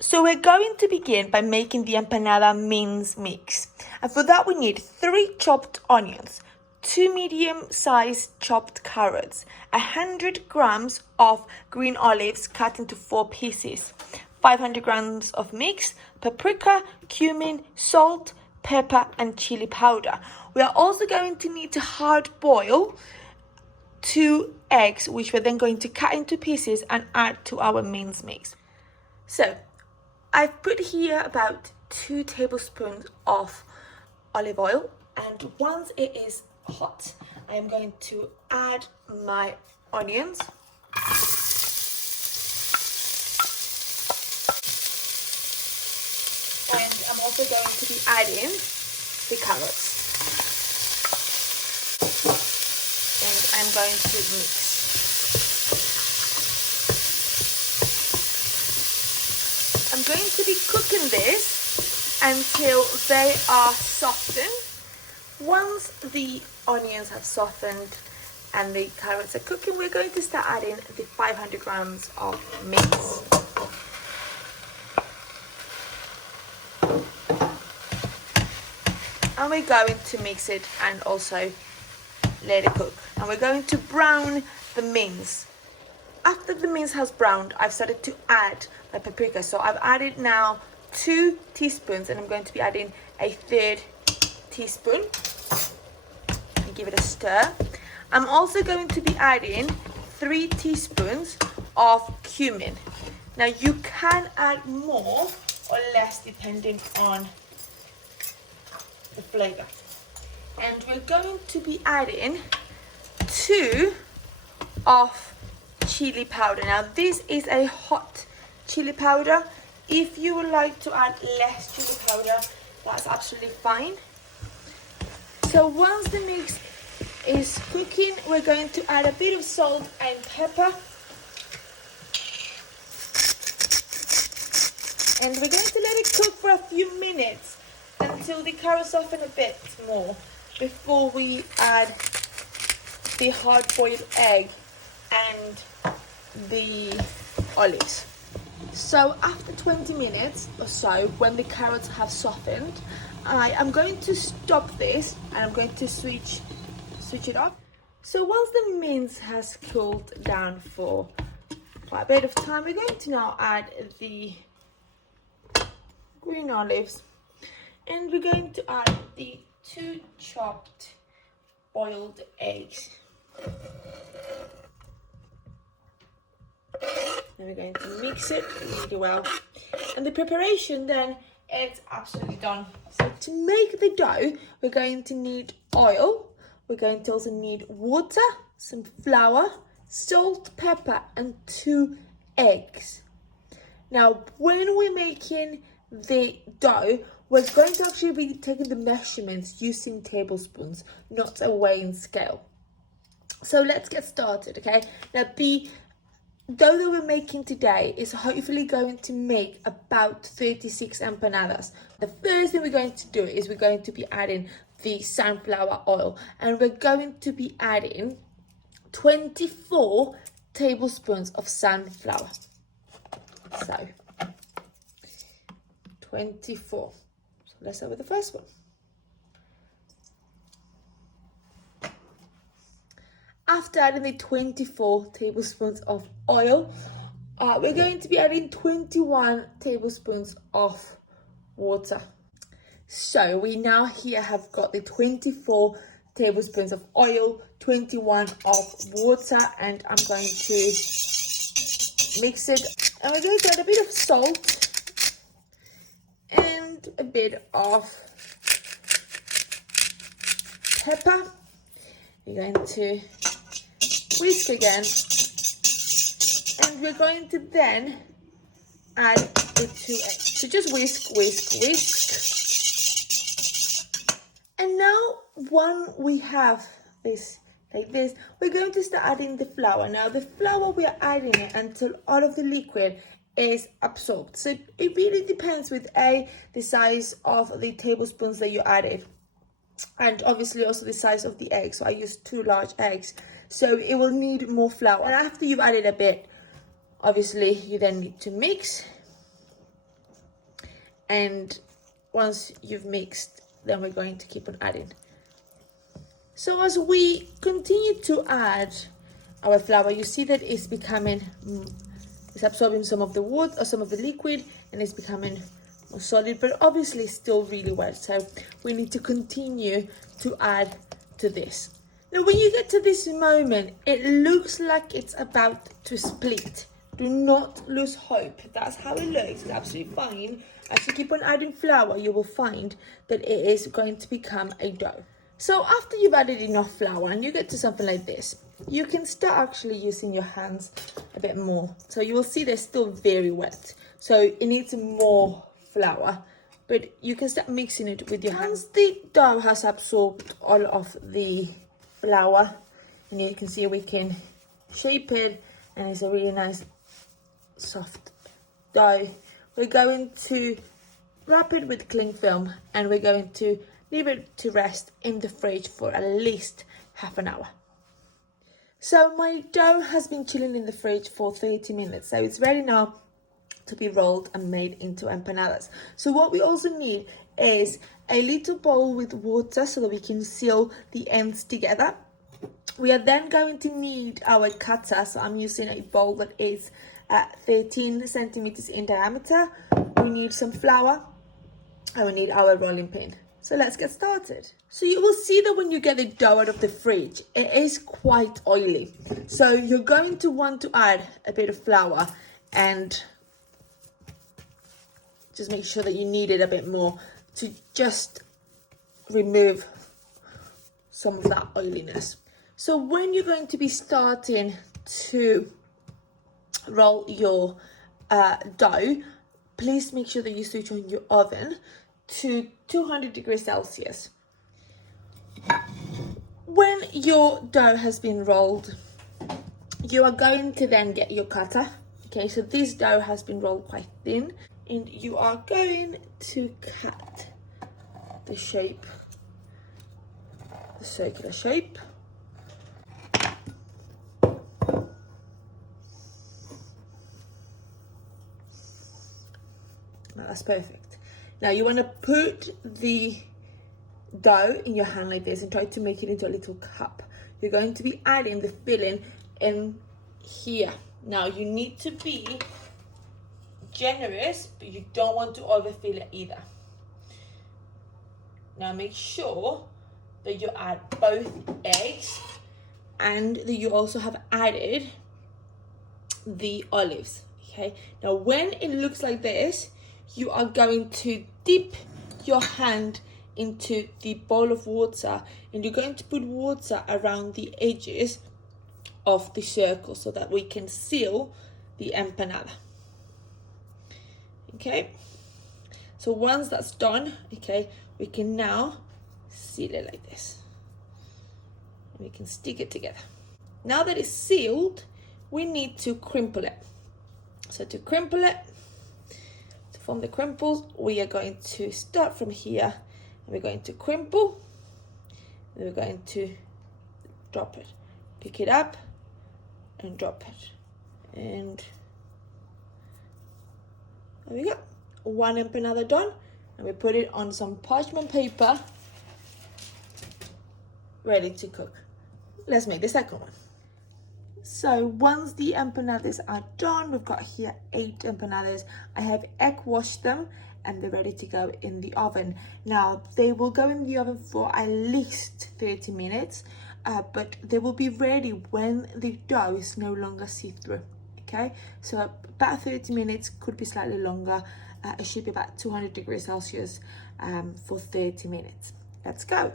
So we're going to begin by making the empanada mince mix. And for that we need 3 chopped onions, 2 medium-sized chopped carrots, 100 grams of green olives cut into 4 pieces, 500 grams of mix, paprika, cumin, salt, pepper and chili powder. We are also going to need to hard boil 2 eggs, which we're then going to cut into pieces and add to our mince mix. So I've put here about 2 tablespoons of olive oil, and once it is hot, I am going to add my onions. And I'm also going to be adding the carrots. And I'm going to mix. I'm going to be cooking this until they are softened. Once the onions have softened and the carrots are cooking, we're going to start adding the 500 grams of mince. And we're going to mix it and also let it cook. And we're going to brown the mince. After the mince has browned, I've started to add my paprika. So I've added now 2 teaspoons and I'm going to be adding a 3rd teaspoon. And give it a stir. I'm also going to be adding 3 teaspoons of cumin. Now you can add more or less depending on the flavor. And we're going to be adding 2 of chili powder. Now this is a hot chili powder. If you would like to add less chili powder, that's absolutely fine. So once the mix is cooking, we're going to add a bit of salt and pepper. And we're going to let it cook for a few minutes until the carrots soften a bit more before we add the hard-boiled egg and the olives. So after 20 minutes or so, when the carrots have softened, I am going to stop this and I'm going to switch it off. So once the mince has cooled down for quite a bit of time, we're going to now add the green olives and we're going to add the 2 chopped boiled eggs. And we're going to mix it really well. And the preparation then is absolutely done. So to make the dough, we're going to need oil. We're going to also need water, some flour, salt, pepper, and 2 eggs. Now, when we're making the dough, we're going to actually be taking the measurements using tablespoons, not a weighing scale. So let's get started, okay? Now, the dough that we're making today is hopefully going to make about 36 empanadas. The first thing we're going to do is we're going to be adding the sunflower oil, and we're going to be adding 24 tablespoons of sunflower. So 24. So let's start with the first one. After adding the 24 tablespoons of oil, we're going to be adding 21 tablespoons of water. So we now here have got the 24 tablespoons of oil, 21 of water, and I'm going to mix it. And we're going to add a bit of salt and a bit of pepper. We're going to whisk again, and we're going to then add the 2 eggs. So just whisk, whisk, whisk. And now when we have this like this, we're going to start adding the flour. Now the flour, we are adding it until all of the liquid is absorbed. So it really depends with the size of the tablespoons that you added, and obviously also the size of the egg. So I used 2 large eggs, so it will need more flour. And after you've added a bit, obviously you then need to mix. And once you've mixed, then we're going to keep on adding. So as we continue to add our flour, you see that it's becoming, it's absorbing some of the water or some of the liquid, and it's becoming more solid, but obviously still really wet. So we need to continue to add to this. Now, when you get to this moment, it looks like it's about to split. Do not lose hope. That's how it looks. It's absolutely fine. As you keep on adding flour, you will find that it is going to become a dough. So after you've added enough flour and you get to something like this, you can start actually using your hands a bit more. So you will see they're still very wet. So it needs more flour, but you can start mixing it with your hands. Once the dough has absorbed all of the flour, and you can see we can shape it, and it's a really nice soft dough. We're going to wrap it with cling film, and we're going to leave it to rest in the fridge for at least half an hour. So my dough has been chilling in the fridge for 30 minutes, so it's ready now to be rolled and made into empanadas. So what we also need is a little bowl with water so that we can seal the ends together. We are then going to need our cutter, so I'm using a bowl that is 13 centimeters in diameter. We need some flour, and we need our rolling pin. So let's get started. So you will see that when you get the dough out of the fridge, it is quite oily. So you're going to want to add a bit of flour and just make sure that you knead it a bit more to just remove some of that oiliness. So when you're going to be starting to roll your dough, please make sure that you switch on your oven to 200 degrees Celsius. When your dough has been rolled, you are going to then get your cutter. Okay, so this dough has been rolled quite thin, and you are going to cut the shape, the circular shape. Now that's perfect. Now you want to put the dough in your hand like this and try to make it into a little cup. You're going to be adding the filling in here. Now you need to be generous, but you don't want to overfill it either. Now make sure that you add both eggs and that you also have added the olives. Okay, now when it looks like this, you are going to dip your hand into the bowl of water, and you're going to put water around the edges of the circle so that we can seal the empanada. Okay, so once that's done, okay, we can now seal it like this. We can stick it together. Now that it's sealed, we need to crimple it. So to crimple it, to form the crimples, we are going to start from here, and we're going to crimple, and we're going to drop it. Pick it up and drop it. And there we go. One empanada done, and we put it on some parchment paper, ready to cook. Let's make the second one. So once the empanadas are done, we've got here 8 empanadas. I have egg washed them, and they're ready to go in the oven. Now they will go in the oven for at least 30 minutes, but they will be ready when the dough is no longer see-through. Okay, so about 30 minutes, could be slightly longer. It should be about 200 degrees Celsius for 30 minutes. Let's go.